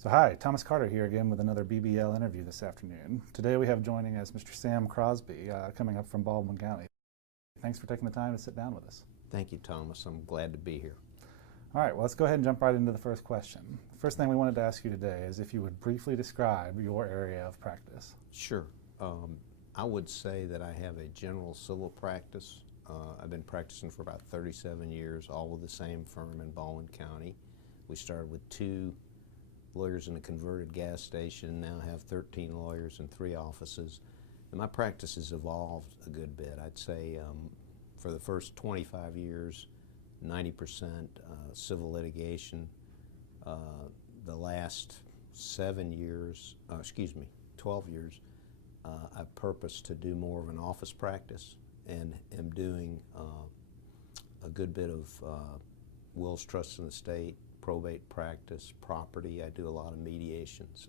So hi, Thomas Carter here again with another BBL interview this afternoon. Today we have joining us Mr. Sam Crosby, coming up from Baldwin County. Thanks for taking the time to sit down with us. Thank you, Thomas. I'm glad to be here. All right, well, let's go ahead and jump right into the first question. The first thing we wanted to ask you today is if you would briefly describe your area of practice. Sure. I would say that I have a general civil practice. I've been practicing for about 37 years, all with the same firm in Baldwin County. We started with 2 lawyers in a converted gas station, now have 13 lawyers and 3 offices. And my practice has evolved a good bit. I'd say for the first 25 years, 90% civil litigation. The last 12 years, I've purposed to do more of an office practice and am doing a good bit of wills, trusts, and estate, probate practice, property. I do a lot of mediations.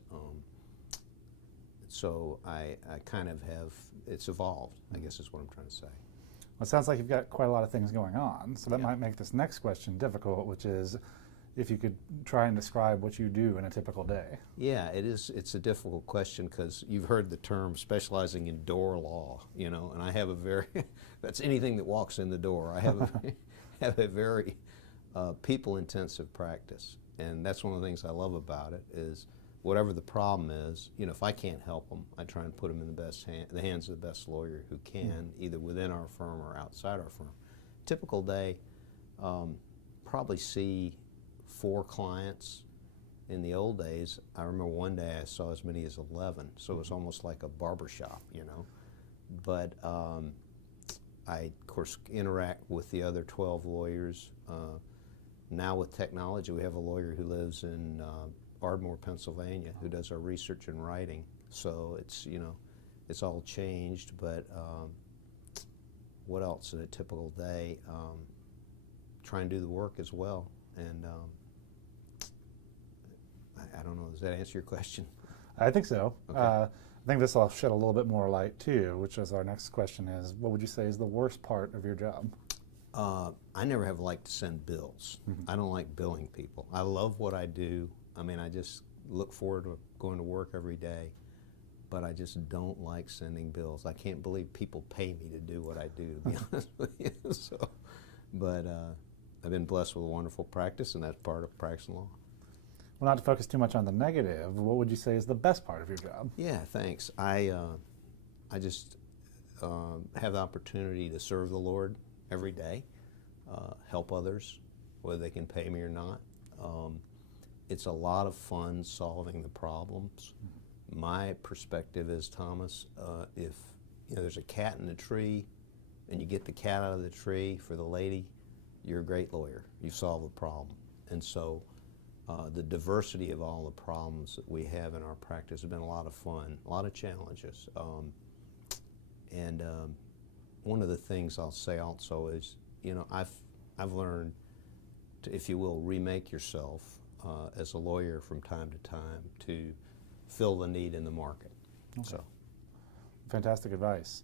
So I kind of have, it's evolved, I guess is what I'm trying to say. Well, it sounds like you've got quite a lot of things going on, so that might make this next question difficult, which is if you could try and describe what you do in a typical day. Yeah, it is. It's a difficult question because you've heard the term specializing in door law, you know, and I have a very, that's anything that walks in the door. I have have a very people-intensive practice, and that's one of the things I love about it is whatever the problem is, you know, if I can't help them, I try and put them in the hands of the best lawyer who can, either within our firm or outside our firm. Typical day, probably see 4 clients. In the old days, I remember one day I saw as many as 11, so it was almost like a barber shop, you know. But I, of course, interact with the other 12 lawyers. Now with technology, we have a lawyer who lives in Ardmore, Pennsylvania, who does our research and writing. So it's, you know, it's all changed, but what else in a typical day? Try and do the work as well. And I don't know, does that answer your question? I think so. Okay. I think this will shed a little bit more light too, which is our next question is, what would you say is the worst part of your job? I never have liked to send bills. I don't like billing people. I love what I do. I mean, I just look forward to going to work every day, but I just don't like sending bills. I can't believe people pay me to do what I do, to be honest with you. So, but I've been blessed with a wonderful practice, and that's part of practicing law. Well, not to focus too much on the negative, what would you say is the best part of your job? Yeah, thanks. I just have the opportunity to serve the Lord every day, help others, whether they can pay me or not. It's a lot of fun solving the problems. My perspective is, Thomas, if you know, there's a cat in the tree and you get the cat out of the tree for the lady, you're a great lawyer. You solve the problem. And so the diversity of all the problems that we have in our practice has been a lot of fun, a lot of challenges. One of the things I'll say also is, you know, I've learned to, if you will, remake yourself as a lawyer from time to time to fill the need in the market. Okay. So, fantastic advice.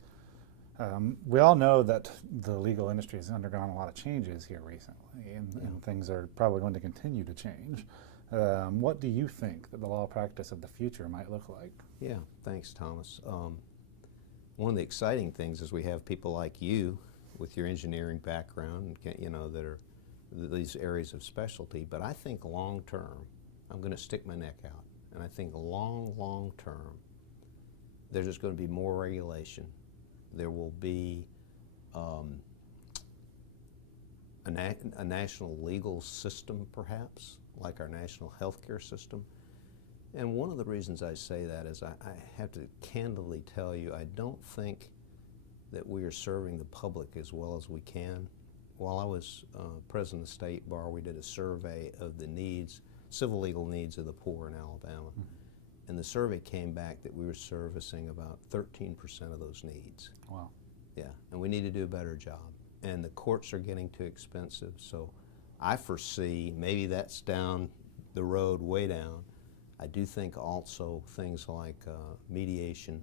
We all know that the legal industry has undergone a lot of changes here recently, and things are probably going to continue to change. What do you think that the law practice of the future might look like? yeah, thanks, Thomas. One of the exciting things is we have people like you with your engineering background, you know, that are these areas of specialty. But I think long term, I'm going to stick my neck out, and I think long term, there's just going to be more regulation. There will be a national legal system, perhaps, like our national healthcare system. And one of the reasons I say that is I have to candidly tell you, I don't think that we are serving the public as well as we can. While I was president of the state bar, we did a survey of the needs, civil legal needs of the poor in Alabama. And the survey came back that we were servicing about 13% of those needs. Wow. Yeah, and we need to do a better job. And the courts are getting too expensive, so I foresee, maybe that's down the road, way down. I do think also things like mediation,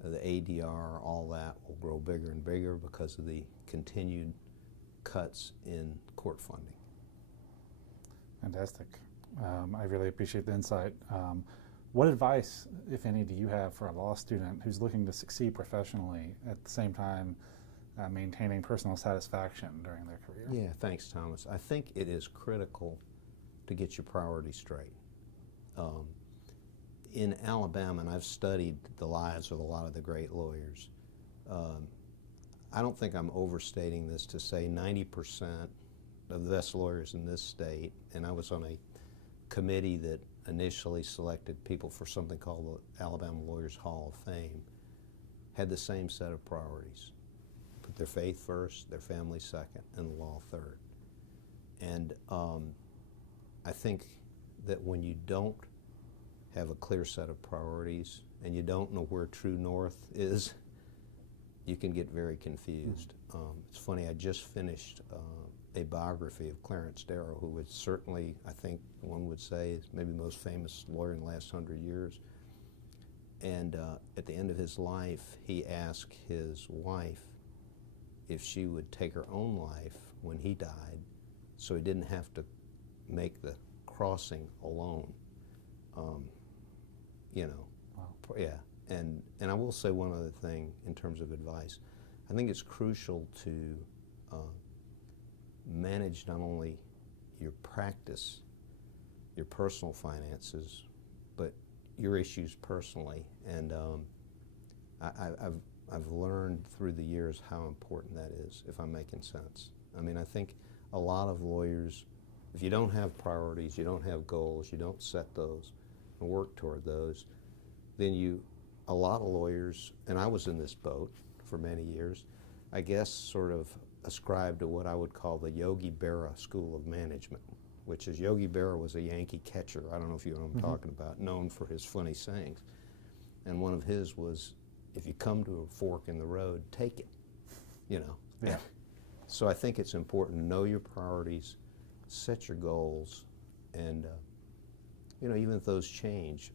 the ADR, all that will grow bigger and bigger because of the continued cuts in court funding. Fantastic. I really appreciate the insight. What advice, if any, do you have for a law student who's looking to succeed professionally at the same time maintaining personal satisfaction during their career? Yeah, thanks, Thomas. I think it is critical to get your priorities straight. In Alabama, and I've studied the lives of a lot of the great lawyers, I don't think I'm overstating this to say 90% of the best lawyers in this state, and I was on a committee that initially selected people for something called the Alabama Lawyers Hall of Fame, had the same set of priorities. Put their faith first, their family second, and the law third. And I think that when you don't have a clear set of priorities and you don't know where true north is, you can get very confused. It's funny, I just finished a biography of Clarence Darrow, who was certainly, I think one would say, is maybe the most famous lawyer in the last 100 years. And at the end of his life, he asked his wife if she would take her own life when he died, so he didn't have to make the crossing alone. You know, Wow. yeah. And I will say one other thing in terms of advice. I think it's crucial to manage not only your practice, your personal finances, but your issues personally. And I've learned through the years how important that is, if I'm making sense. I mean, I think a lot of lawyers, if you don't have priorities, you don't have goals, you don't set those and work toward those, then a lot of lawyers, and I was in this boat for many years, I guess sort of ascribed to what I would call the Yogi Berra School of Management, which is Yogi Berra was a Yankee catcher, I don't know if you know what I'm talking about, known for his funny sayings. And one of his was, if you come to a fork in the road, take it, you know. Yeah. So I think it's important to know your priorities, set your goals, and you know, even if those change,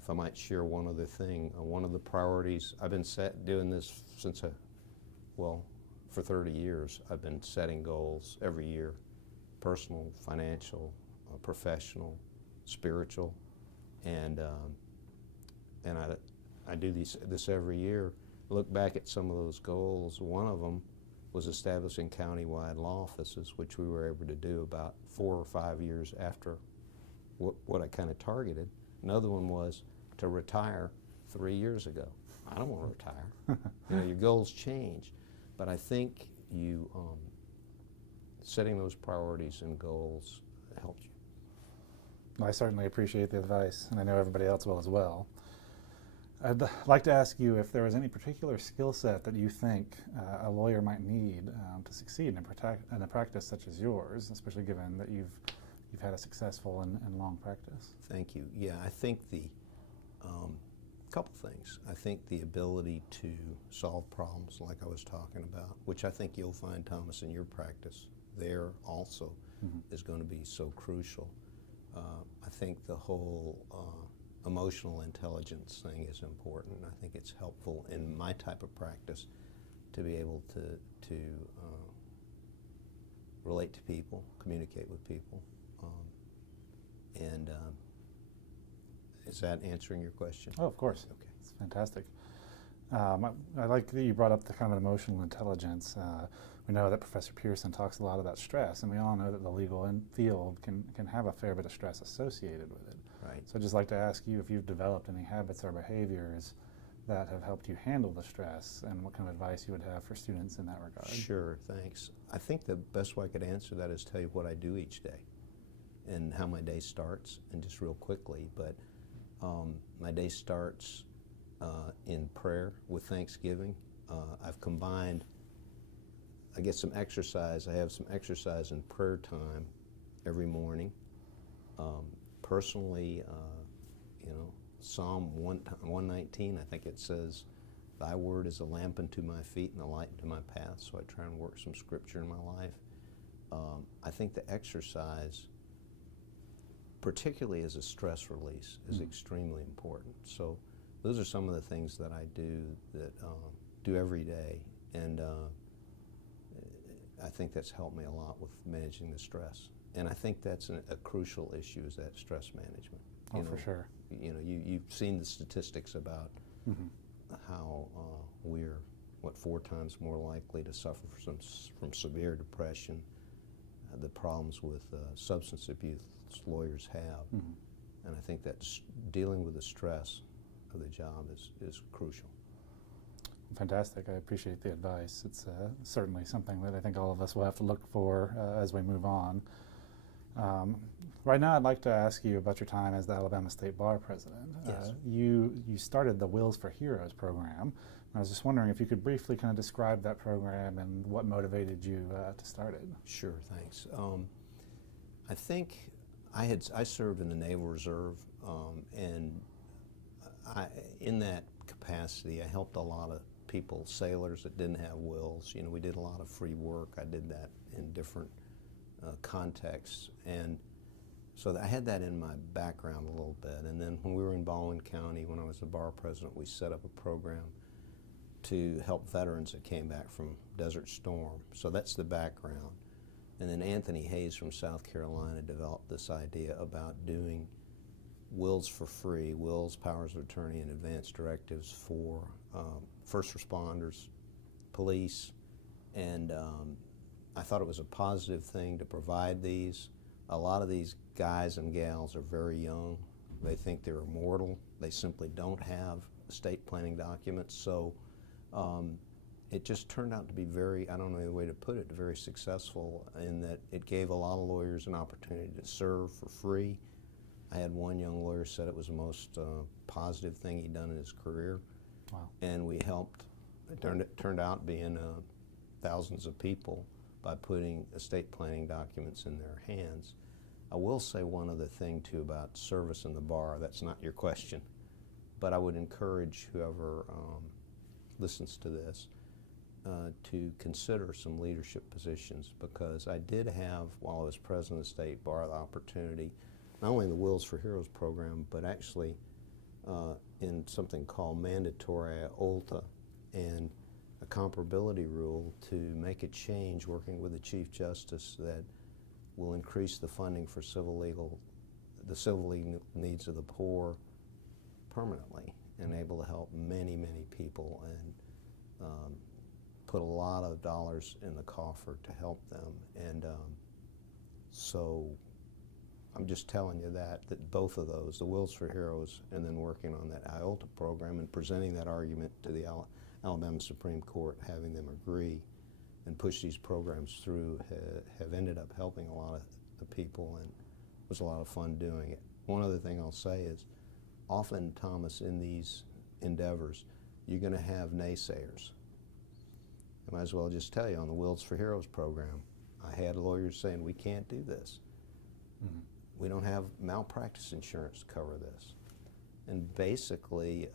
if I might share one other thing, one of the priorities, I've been doing this since for 30 years, I've been setting goals every year, personal, financial, professional, spiritual, and I do this every year. Look back at some of those goals. One of them was establishing countywide law offices, which we were able to do about 4 or 5 years after what I kind of targeted. Another one was to retire 3 years ago. I don't want to retire. You know, your goals change, but I think setting those priorities and goals helps you. Well, I certainly appreciate the advice, and I know everybody else will as well. I'd like to ask you if there was any particular skill set that you think a lawyer might need to succeed in a practice such as yours, especially given that you've had a successful and long practice. Thank you. Yeah, I think couple things. I think the ability to solve problems like I was talking about, which I think you'll find, Thomas, in your practice there also is going to be so crucial. I think the whole emotional intelligence thing is important. I think it's helpful in my type of practice to be able to relate to people, communicate with people. Is that answering your question? Oh, of course. Okay. It's fantastic. I like that you brought up the kind of emotional intelligence. We know that Professor Pearson talks a lot about stress, and we all know that the legal field can have a fair bit of stress associated with it. Right. So I'd just like to ask you if you've developed any habits or behaviors that have helped you handle the stress, and what kind of advice you would have for students in that regard. Sure, thanks. I think the best way I could answer that is tell you what I do each day and how my day starts, and just real quickly, but my day starts in prayer with Thanksgiving. I've combined, I get some exercise. I have some exercise and prayer time every morning. Personally, you know, Psalm 119, I think it says, "Thy word is a lamp unto my feet and a light unto my path," so I try and work some scripture in my life. I think the exercise, particularly as a stress release, is extremely important. So those are some of the things that I do every day, and I think that's helped me a lot with managing the stress. And I think that's a crucial issue, is that stress management. Oh, for sure. You know, you've seen the statistics about how we're, 4 times more likely to suffer from severe depression, the problems with substance abuse lawyers have. And I think that dealing with the stress of the job is crucial. Fantastic. I appreciate the advice. It's certainly something that I think all of us will have to look for as we move on. Right now, I'd like to ask you about your time as the Alabama State Bar President. Yes. You started the Wills for Heroes program. I was just wondering if you could briefly kind of describe that program and what motivated you to start it. Sure, thanks. I think I served in the Naval Reserve, and in that capacity, I helped a lot of people, sailors that didn't have wills. You know, we did a lot of free work. I did that in different contexts, and so I had that in my background a little bit. And then when we were in Baldwin County, when I was the bar president, we set up a program to help veterans that came back from Desert Storm. So that's the background. And then Anthony Hayes from South Carolina developed this idea about doing wills for free, wills, powers of attorney, and advance directives for first responders, police, and I thought it was a positive thing to provide these. A lot of these guys and gals are very young. They think they're immortal. They simply don't have estate planning documents. So it just turned out to be very, I don't know the way to put it, very successful in that it gave a lot of lawyers an opportunity to serve for free. I had one young lawyer said it was the most positive thing he'd done in his career. Wow. And we helped, it turned out being thousands of people by putting estate planning documents in their hands. I will say one other thing too about service in the bar. That's not your question, but I would encourage whoever listens to this to consider some leadership positions, because I did have, while I was president of the State Bar, the opportunity, not only in the Wills for Heroes program, but actually in something called mandatory IOLTA and a comparability rule, to make a change working with the Chief Justice that will increase the funding for the civil legal needs of the poor permanently, and able to help many, many people, and put a lot of dollars in the coffer to help them. And so I'm just telling you that both of those, the Wills for Heroes and then working on that IOLTA program and presenting that argument to the Alabama Supreme Court, having them agree and push these programs through, have ended up helping a lot of the people, and it was a lot of fun doing it. One other thing I'll say is, often, Thomas, in these endeavors, you're going to have naysayers. I might as well just tell you, on the Wills for Heroes program, I had lawyers saying, we can't do this. We don't have malpractice insurance to cover this. And basically,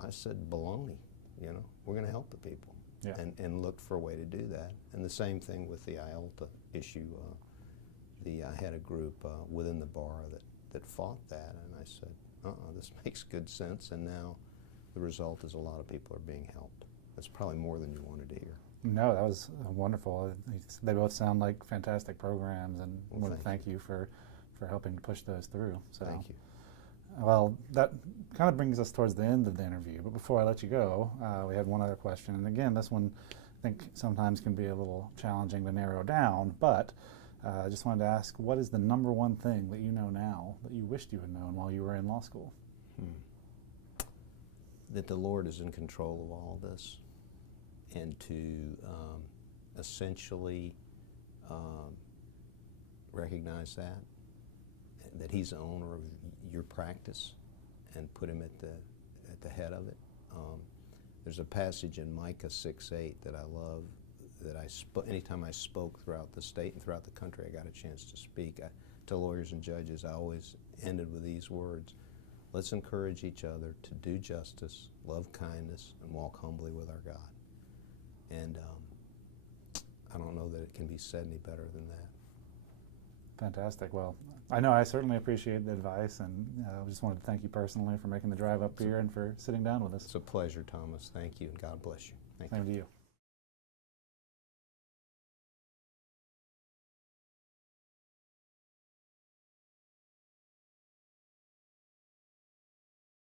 I said, baloney, you know, we're going to help the people. Yeah. And looked for a way to do that. And the same thing with the IOLTA issue. I had a group within the bar that fought that, and I said, this makes good sense, and now the result is a lot of people are being helped. That's probably more than you wanted to hear. No, that was wonderful. They both sound like fantastic programs, and I want to thank you for helping to push those through. So, thank you. Well, that kind of brings us towards the end of the interview, but before I let you go, we had one other question, and again, this one I think sometimes can be a little challenging to narrow down, but I just wanted to ask, what is the number one thing that you know now that you wished you had known while you were in law school? That the Lord is in control of all of this, and to essentially recognize that He's the owner of your practice, and put Him at the head of it. There's a passage in Micah 6:8 that I love, that anytime I spoke throughout the state and throughout the country, I got a chance to speak to lawyers and judges. I always ended with these words: let's encourage each other to do justice, love kindness, and walk humbly with our God. And I don't know that it can be said any better than that. Fantastic. Well, I know I certainly appreciate the advice, and I just wanted to thank you personally for making the drive up here and for sitting down with us. It's a pleasure, Thomas. Thank you, and God bless you. Thank you. Same to you.